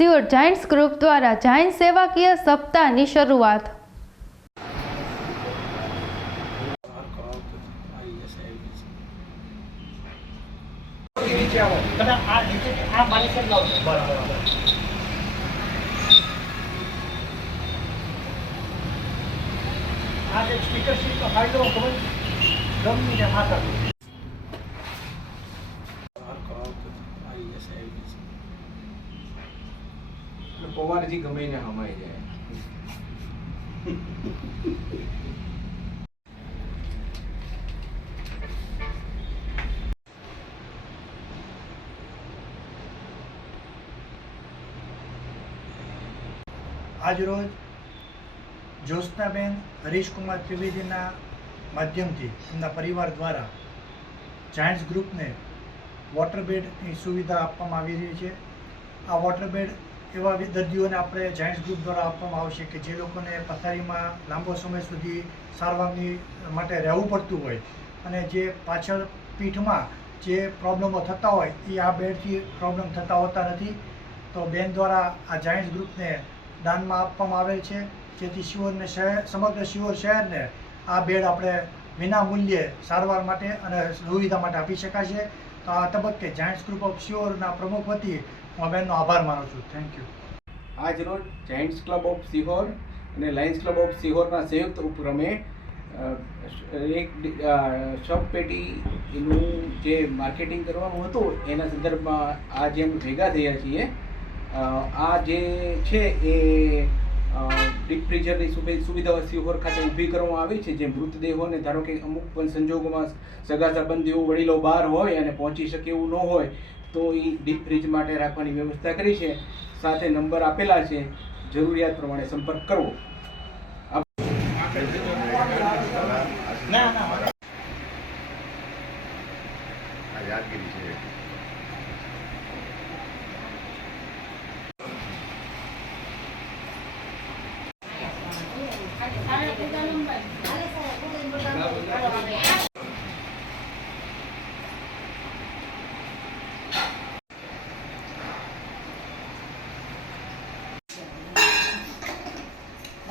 સિયોર giants group દ્વારા giant સેવાકીય સપ્તાહની શરૂઆત. સ્પીકર સીટનો ફાયદો ખબર ગમે માતા પવારજી ગમે ને હમાઈ જાય. આજરોજ જ્યોત્સનાબેન હરીશકુમાર ત્રિવેદીના માધ્યમથી એમના પરિવાર દ્વારા જાયન્ટ્સ ગ્રુપને વોટરબેડની સુવિધા આપવામાં આવી રહી છે. આ વોટર બેડ એવા દર્દીઓને આપણે જાયન્ટ્સ ગ્રુપ દ્વારા આપવામાં આવશે કે જે લોકોને પથારીમાં લાંબો સમય સુધી સારવારની માટે રહેવું પડતું હોય અને જે પાછળ પીઠમાં જે પ્રોબ્લેમો થતા હોય એ આ બેડથી પ્રોબ્લેમ થતા હોતા નથી, તો બેન દ્વારા આ જાયન્ટ્સ ગ્રુપને દાનમાં આપવામાં આવેલ છે. જેથી શિવરને શહેર, સમગ્ર શિવર શહેરને આ બેડ આપણે વિના મૂલ્યે સારવાર માટે અને સુવિધા માટે આપી શકાશે. તો આ તબક્કે જાયન્ટ્સ ગ્રુપ ઓફ શિવરના પ્રમુખ વતી હું બેનનો આભાર માનું છું. થેન્ક યુ આજ રોજ જાયન્ટ્સ ક્લબ ઓફ સિહોર અને લાયન્સ ક્લબ ઓફ સિહોરના સંયુક્ત ઉપક્રમે એક શબ પેટીનું જે માર્કેટિંગ કરવાનું હતું, એના સંદર્ભમાં આ અમે ભેગા થયા છીએ. આ જે છે એ ડીપ ફ્રીઝરની સુવિ- સુવિધા સિહોર ખાતે ઊભી કરવામાં આવી છે, જે મૃતદેહોને ધારો કે અમુક પણ સંજોગોમાં સગા સંબંધીઓ, વડીલો બહાર હોય અને પહોંચી શકે એવું ન હોય તો એ ડીપ ફ્રીજ માટે રાખવાની વ્યવસ્થા કરી છે. સાથે નંબર આપેલા છે. જરૂરિયાત પ્રમાણે સંપર્ક કરવો. યાદગીરી છે દાવા ભેગા કરવાના થાય તારે થોડી ચેક મેં એ એ ભાઈ હરીશભાઈ બધાય એમાં હા મોબાઈલ મૂકી દો. ખાલી છે ને બે મિનિટ આપો. ખબર છે ને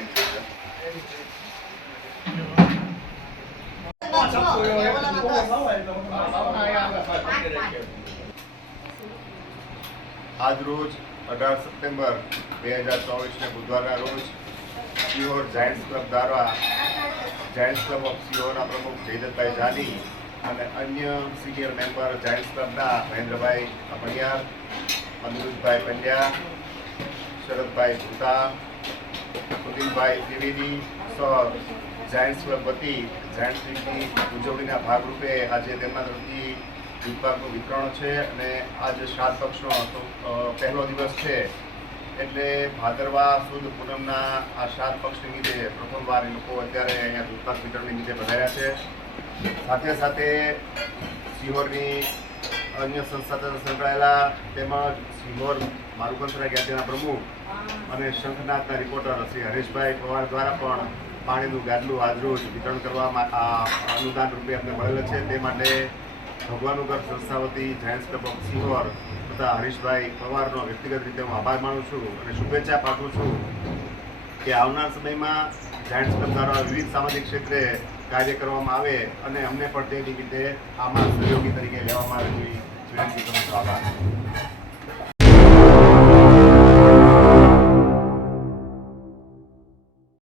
અંદર આજ રોજ અઢાર સપ્ટેમ્બર બે હજાર ચોવીસના બુધવારના રોજ સિહોર જાયન્ટ્સ ક્લબ દ્વારા જાયન્ટ્સ ક્લબ ઓફ સિહોરના પ્રમુખ જયદત્તભાઈ જાની અને અન્ય સિનિયર મેમ્બર જાયન્ટ્સ ક્લબના મહેન્દ્રભાઈ અમણિયાર અનિરુદ્ધભાઈ પંડ્યા, શરદભાઈ ભૂતા સુનિલભાઈ ત્રિવેદી જાયન્ટ્સ ક્લબ વતી જાયન્ટ્સ વીકની ઉજવણીના ભાગરૂપે આજે તેમના તરફથી દૂધપાકનું વિતરણ છે અને આજે સાત પક્ષનો પહેલો દિવસ છે. એટલે ભાદરવા સુદ પૂનમના આ સાત પક્ષ નિમિત્તે પ્રથમવાર એ લોકો અત્યારે અહીંયા દૂધપાક વિતરણ નિમિત્તે પધાર્યા છે. સાથે સાથે સિહોરની અન્ય સંસ્થા સાથે સંકળાયેલા તેમજ સિહોર મારુકંતરા જ્ઞાતિના પ્રમુખ અને શંખનાથના રિપોર્ટર શ્રી હરેશભાઈ પવાર દ્વારા પણ પાણીનું ગાદલું આજરોજ વિતરણ કરવામાં અનુદાન રૂપે અમને મળેલ છે. તે માટે ભગવાનુગર સંસ્થાવતી સંસ્થા વતી ક્લબ ઓફ તથા હરીશભાઈ પવારનો વ્યક્તિગત રીતે હું આભાર માનું છું અને શુભેચ્છા પાઠવું છું કે આવનાર સમયમાં જાયન્ટ ક્લબ દ્વારા વિવિધ સામાજિક ક્ષેત્રે કાર્ય કરવામાં આવે અને અમને પણ તે નિમિત્તે આમાં સહયોગી તરીકે લેવામાં આવે એવી વિનંતી કરું આભાર.